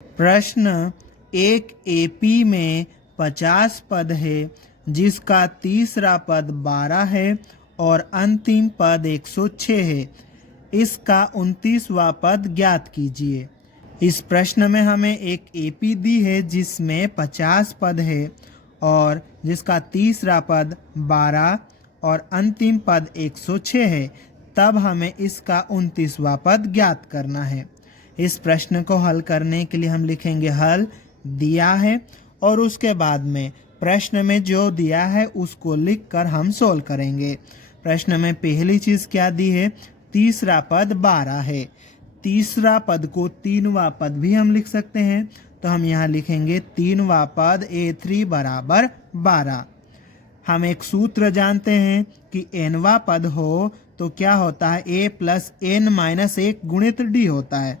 प्रश्न, एक एपी में 50 पद है जिसका तीसरा पद 12 है और अंतिम पद 106 है। इसका 29वां पद ज्ञात कीजिए। इस प्रश्न में हमें एक एपी दी है जिसमें 50 पद है और जिसका तीसरा पद 12 और अंतिम पद 106 है। तब हमें इसका 29वां पद ज्ञात करना है। इस प्रश्न को हल करने के लिए हम लिखेंगे हल दिया है और उसके बाद में प्रश्न में जो दिया है उसको लिखकर हम सोल्व करेंगे। प्रश्न में पहली चीज क्या दी है, तीसरा पद 12 है। तीसरा पद को 3वां पद भी हम लिख सकते हैं, तो हम यहाँ लिखेंगे 3वां पद A3 बराबर 12। हम एक सूत्र जानते हैं कि nवां पद हो तो क्या होता है, a प्लस n माइनस 1 गुणित d होता है।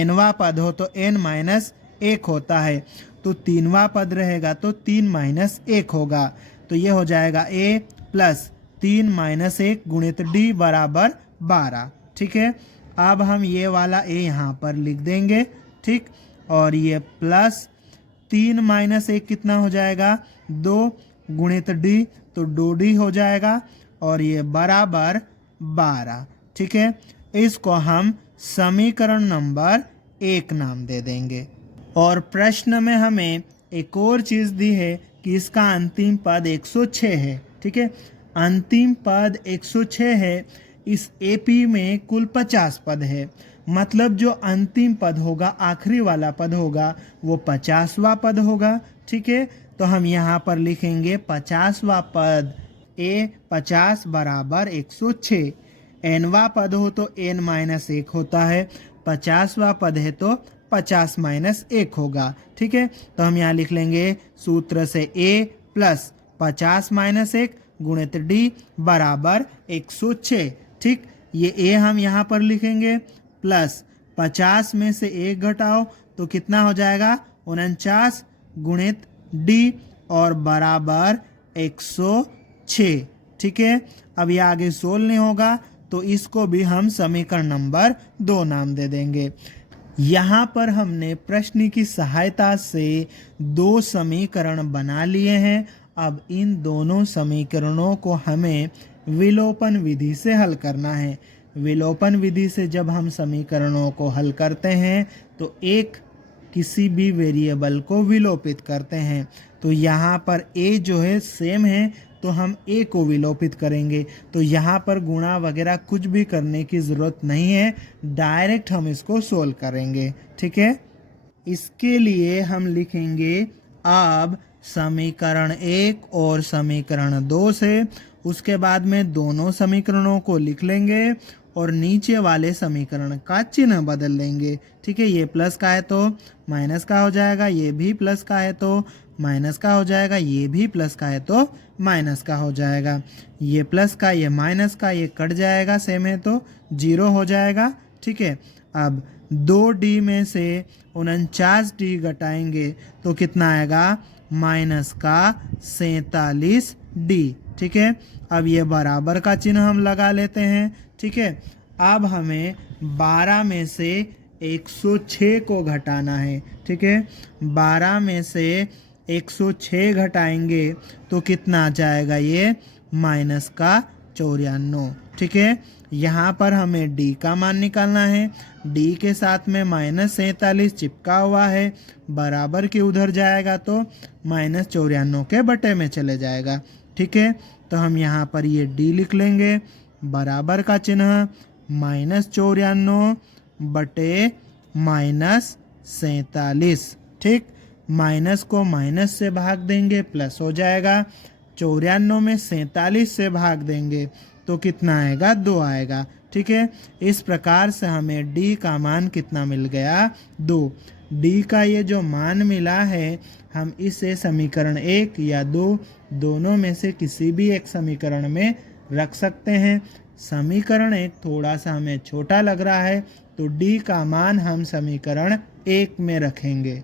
nवां पद हो तो n माइनस 1 होता है, तो 3वां पद रहेगा तो 3 माइनस 1 होगा। तो ये हो जाएगा a प्लस 3 माइनस 1 गुणित d बराबर 12। ठीक है, अब हम ये वाला a यहाँ पर लिख देंगे। ठीक, और ये प्लस 3 माइनस 1 कितना हो जाएगा, 2 गुणित d, तो 2d हो जाएगा और ये बराबर 12। ठीक है, इसको हम समीकरण नंबर 1 नाम दे देंगे। और प्रश्न में हमें एक और चीज दी है कि इसका अंतिम पद 106 है। ठीक है, अंतिम पद 106 है। इस एपी में कुल 50 पद है, मतलब जो अंतिम पद होगा, आखिरी वाला पद होगा, वो 50वां पद होगा। ठीक है, तो हम यहाँ पर लिखेंगे 50वां पद a 50 बराबर 106। nवां पद हो तो n माइनस 1 होता है, 50वां पद है तो 50 माइनस 1 होगा। ठीक है, तो हम यहाँ लिख लेंगे सूत्र से a प्लस 50 माइनस 1 गुणित d बराबर 106। ठीक, ये a हम यहाँ पर लिखेंगे, प्लस 50 में से 1 घटाओ तो कितना हो जाएगा, 49 गुणित d और बराबर 106। ठीक है, अब ये आगे सोल्व नहीं होगा तो इसको भी हम समीकरण नंबर 2 नाम दे देंगे। यहाँ पर हमने प्रश्न की सहायता से 2 समीकरण बना लिए हैं। अब इन दोनों समीकरणों को हमें विलोपन विधि से हल करना है। विलोपन विधि से जब हम समीकरणों को हल करते हैं तो एक किसी भी वेरिएबल को विलोपित करते हैं। तो यहाँ पर a जो है सेम है तो हम a को विलोपित करेंगे, तो यहाँ पर गुणा वगैरह कुछ भी करने की ज़रूरत नहीं है, डायरेक्ट हम इसको सोल्व करेंगे। ठीक है, इसके लिए हम लिखेंगे अब समीकरण 1 और समीकरण 2 से, उसके बाद में दोनों समीकरणों को लिख लेंगे और नीचे वाले समीकरण का चिन्ह बदल लेंगे। ठीक है, ये प्लस का है तो माइनस का हो जाएगा, ये भी प्लस का है तो माइनस का हो जाएगा, ये भी प्लस का है तो माइनस का हो जाएगा। ये प्लस का, ये माइनस का, ये कट जाएगा, सेम है तो 0 हो जाएगा। ठीक है, अब 2d में से 49d घटाएंगे तो कितना आएगा, माइनस का 47d। ठीक है, अब ये बराबर का चिन्ह हम लगा लेते हैं। ठीक है, अब हमें 12 में से 106 को घटाना है। ठीक है, 12 में से 106 घटाएंगे तो कितना आ जाएगा, ये माइनस का 94। ठीक है, यहाँ पर हमें d का मान निकालना है। d के साथ में माइनस 47 चिपका हुआ है, बराबर के उधर जाएगा तो माइनस 94 के बटे में चले जाएगा। ठीक है, तो हम यहाँ पर ये d लिख लेंगे, बराबर का चिन्ह माइनस 94 बटे माइनस 47। ठीक, माइनस को माइनस से भाग देंगे प्लस हो जाएगा, 94 में 47 से भाग देंगे तो कितना आएगा, 2 आएगा। ठीक है, इस प्रकार से हमें d का मान कितना मिल गया, 2। d का ये जो मान मिला है हम इसे समीकरण 1 या 2 दोनों में से किसी भी एक समीकरण में रख सकते हैं। समीकरण 1 थोड़ा सा हमें छोटा लग रहा है तो d का मान हम समीकरण 1 में रखेंगे।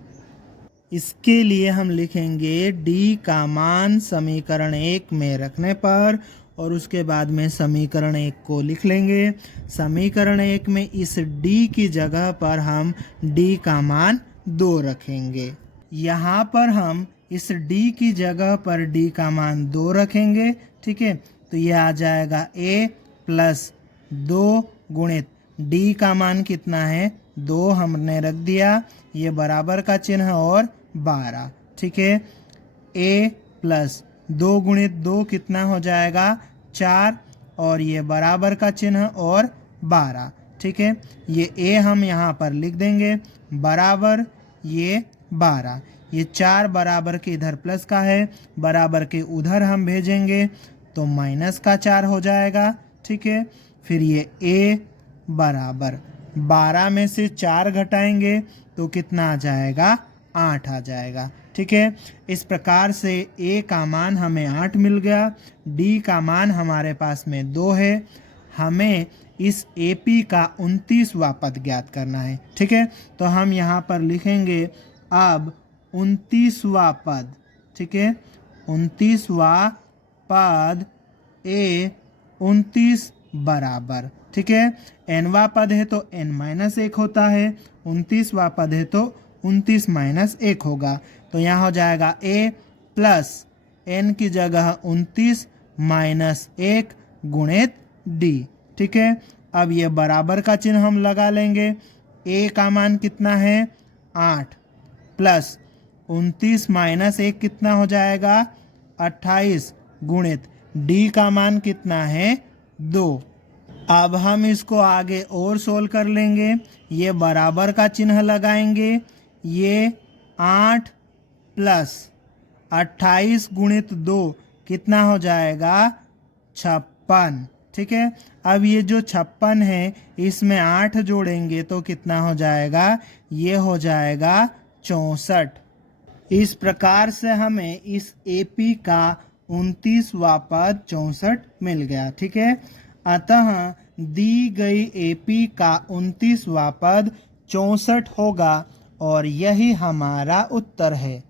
इसके लिए हम लिखेंगे d का मान समीकरण 1 में रखने पर, और उसके बाद में समीकरण 1 को लिख लेंगे। समीकरण 1 में इस d की जगह पर हम d का मान 2 रखेंगे। यहाँ पर हम इस d की जगह पर d का मान 2 रखेंगे। ठीक है, तो ये आ जाएगा a प्लस 2 गुणित d का मान कितना है 2 हमने रख दिया, ये बराबर का चिन्ह और 12। ठीक है, a प्लस 2 गुणित 2 कितना हो जाएगा 4 और ये बराबर का चिन्ह और 12। ठीक है, ये a हम यहाँ पर लिख देंगे बराबर ये 12। ये 4 बराबर के इधर प्लस का है, बराबर के उधर हम भेजेंगे तो माइनस का 4 हो जाएगा। ठीक है, फिर ये a बराबर 12 में से 4 घटाएंगे तो कितना आ जाएगा 8 आ जाएगा। ठीक है, इस प्रकार से a का मान हमें 8 मिल गया, d का मान हमारे पास में 2 है। हमें इस AP का 29वां पद ज्ञात करना है। ठीक है, तो हम यहाँ पर लिखेंगे अब 29वां पद। ठीक है, 29वां पद a 29 बराबर। ठीक है, nवां पद है तो n-1 होता है, 29वां पद है तो 29 - 1 होगा। तो यहाँ हो जाएगा a प्लस n की जगह 29 - 1 गुणित d। ठीक है, अब ये बराबर का चिन्ह हम लगा लेंगे। a का मान कितना है 8 प्लस 29 - 1 कितना हो जाएगा 28 गुणित d का मान कितना है 2। अब हम इसको आगे और सोल्व कर लेंगे। ये बराबर का चिन्ह लगाएंगे, ये 8 प्लस 28 गुणित 2 कितना हो जाएगा 56। ठीक है, अब ये जो 56 है इसमें 8 जोड़ेंगे तो कितना हो जाएगा, ये हो जाएगा 64। इस प्रकार से हमें इस AP का 29वां पद 64 मिल गया। ठीक है, अतः दी गई AP का 29वां पद 64 होगा और यही हमारा उत्तर है।